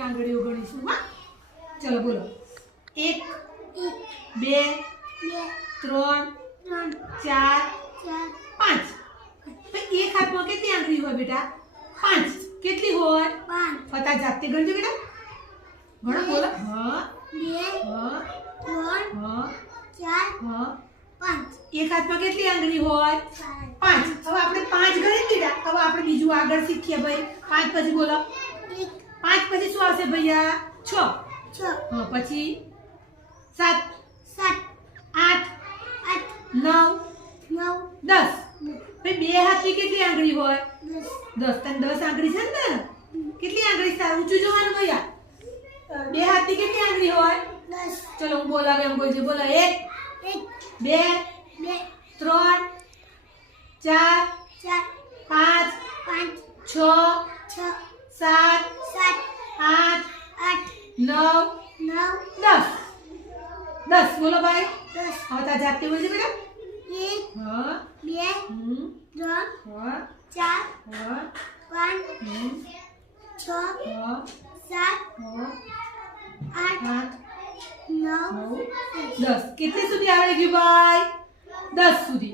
ની આંગળીઓ ગણીશું હા ચલો બોલો 1 2 3 4 5 તો એક હાથમાં કેટલી આંગળી હોય બેટા 5 કેટલી હોય 5 ફટા જાતે ગણજો બેટા ગણો બોલો હા 2 હા 4 હા 5 એક હાથમાં કેટલી આંગળી હોય 5 હવે આપણે 5 ગણી લીધા હવે આપણે બીજું આગળ શીખીએ ભાઈ 5 પછી બોલો 5 પછી શું આવશે ભૈયા 6 હા પછી 7 8 9 10 ભાઈ બે હાથની કેટલી આંગળી હોય 10 તને 10 આંગળી છે ને કેટલી આંગળી સારું ઊંચું જોવાનું ભૈયા બે હાથની કેટલી આંગળી હોય 10 ચલો હું બોલાવે એમ બોલજો બોલો 1 2 3 4 5 6 7 8 9 10 10 બોલો ભાઈ 10 હવે તા જાતે બોલજો બેટા 1 હા 2 3 હા 4 હા 5 6 હા 7 હા 8 9 10 કેટલી સુધી આવડી ગયું ભાઈ 10 સુધી